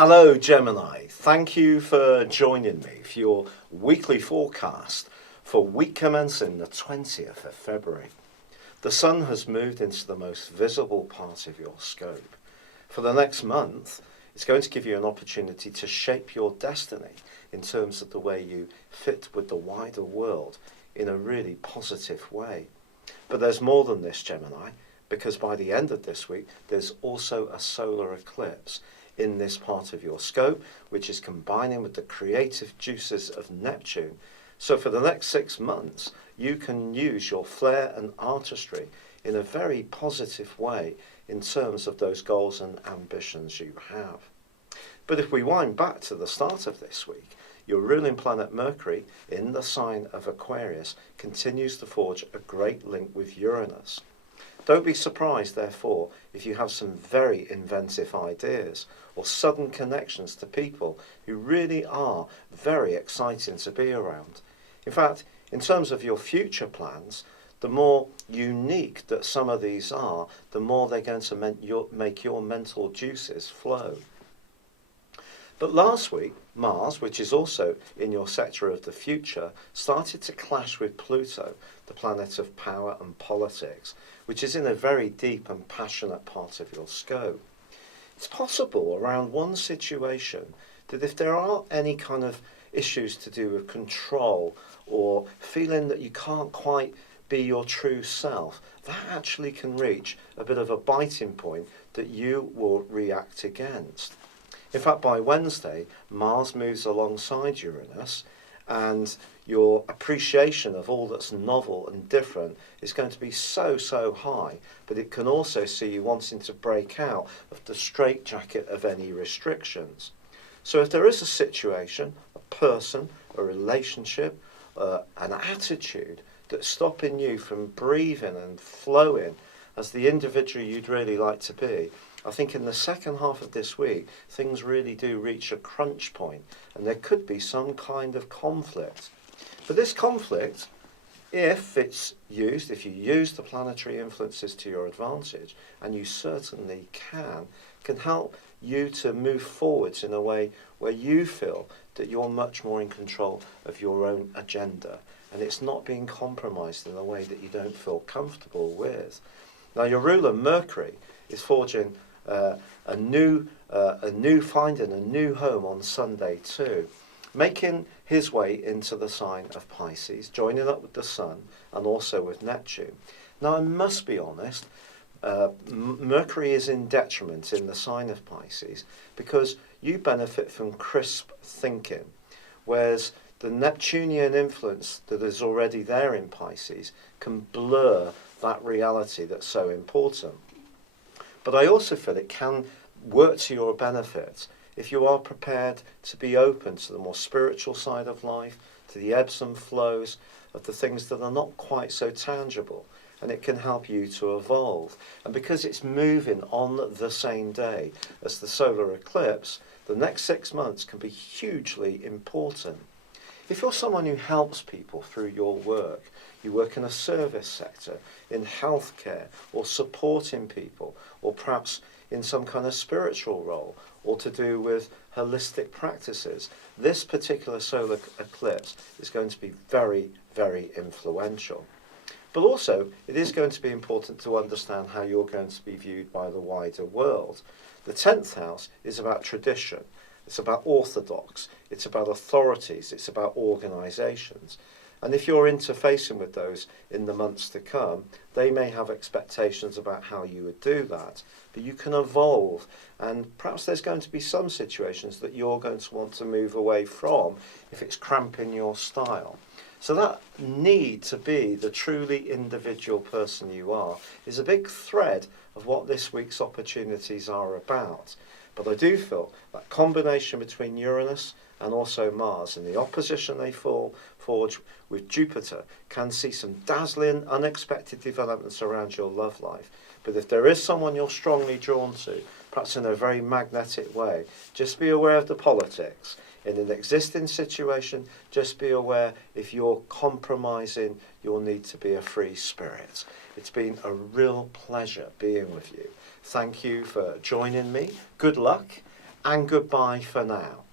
Hello Gemini, thank you for joining me for your weekly forecast for week commencing the 20th of February. The Sun has moved into the most visible part of your scope. For the next month, it's going to give you an opportunity to shape your destiny in terms of the way you fit with the wider world in a really positive way. But there's more than this, Gemini, because by the end of this week, there's also a solar eclipse in this part of your scope, which is combining with the creative juices of Neptune. So for the next 6 months, you can use your flair and artistry in a very positive way in terms of those goals and ambitions you have. But if we wind back to the start of this week, your ruling planet Mercury in the sign of Aquarius continues to forge a great link with Uranus. Don't be surprised, therefore, if you have some very inventive ideas or sudden connections to people who really are very exciting to be around. In fact, in terms of your future plans, the more unique that some of these are, the more they're going to make your mental juices flow. But last week, Mars, which is also in your sector of the future, started to clash with Pluto, the planet of power and politics, which is in a very deep and passionate part of your scope. It's possible around one situation that if there are any kind of issues to do with control or feeling that you can't quite be your true self, that actually can reach a bit of a biting point that you will react against. In fact, by Wednesday, Mars moves alongside Uranus, and your appreciation of all that's novel and different is going to be so high, but it can also see you wanting to break out of the straitjacket of any restrictions. So if there is a situation, a person, a relationship, an attitude that's stopping you from breathing and flowing as the individual you'd really like to be, I think in the second half of this week, things really do reach a crunch point, and there could be some kind of conflict. But this conflict, if you use the planetary influences to your advantage, and you certainly can help you to move forwards in a way where you feel that you're much more in control of your own agenda, and it's not being compromised in a way that you don't feel comfortable with. Now, your ruler Mercury is forging a new finding a new home on Sunday too, making his way into the sign of Pisces, joining up with the Sun and also with Neptune. Now, I must be honest, Mercury is in detriment in the sign of Pisces because you benefit from crisp thinking, whereas the Neptunian influence that is already there in Pisces can blur that reality that's so important. But I also feel it can work to your benefit if you are prepared to be open to the more spiritual side of life, to the ebbs and flows of the things that are not quite so tangible, and it can help you to evolve. And because it's moving on the same day as the solar eclipse, the next 6 months can be hugely important. If you're someone who helps people through your work, you work in a service sector, in healthcare, or supporting people, or perhaps in some kind of spiritual role, or to do with holistic practices, this particular solar eclipse is going to be very influential. But also, it is going to be important to understand how you're going to be viewed by the wider world. The 10th house is about tradition. It's about orthodox, it's about authorities, it's about organisations. And if you're interfacing with those in the months to come, they may have expectations about how you would do that. But you can evolve, and perhaps there's going to be some situations that you're going to want to move away from if it's cramping your style. So that need to be the truly individual person you are is a big thread of what this week's opportunities are about. But I do feel that combination between Uranus and also Mars and the opposition they forge with Jupiter can see some dazzling, unexpected developments around your love life. But if there is someone you're strongly drawn to, perhaps in a very magnetic way, just be aware of the politics. In an existing situation, just be aware if you're compromising your need to be a free spirit. It's been a real pleasure being with you. Thank you for joining me. Good luck, and goodbye for now.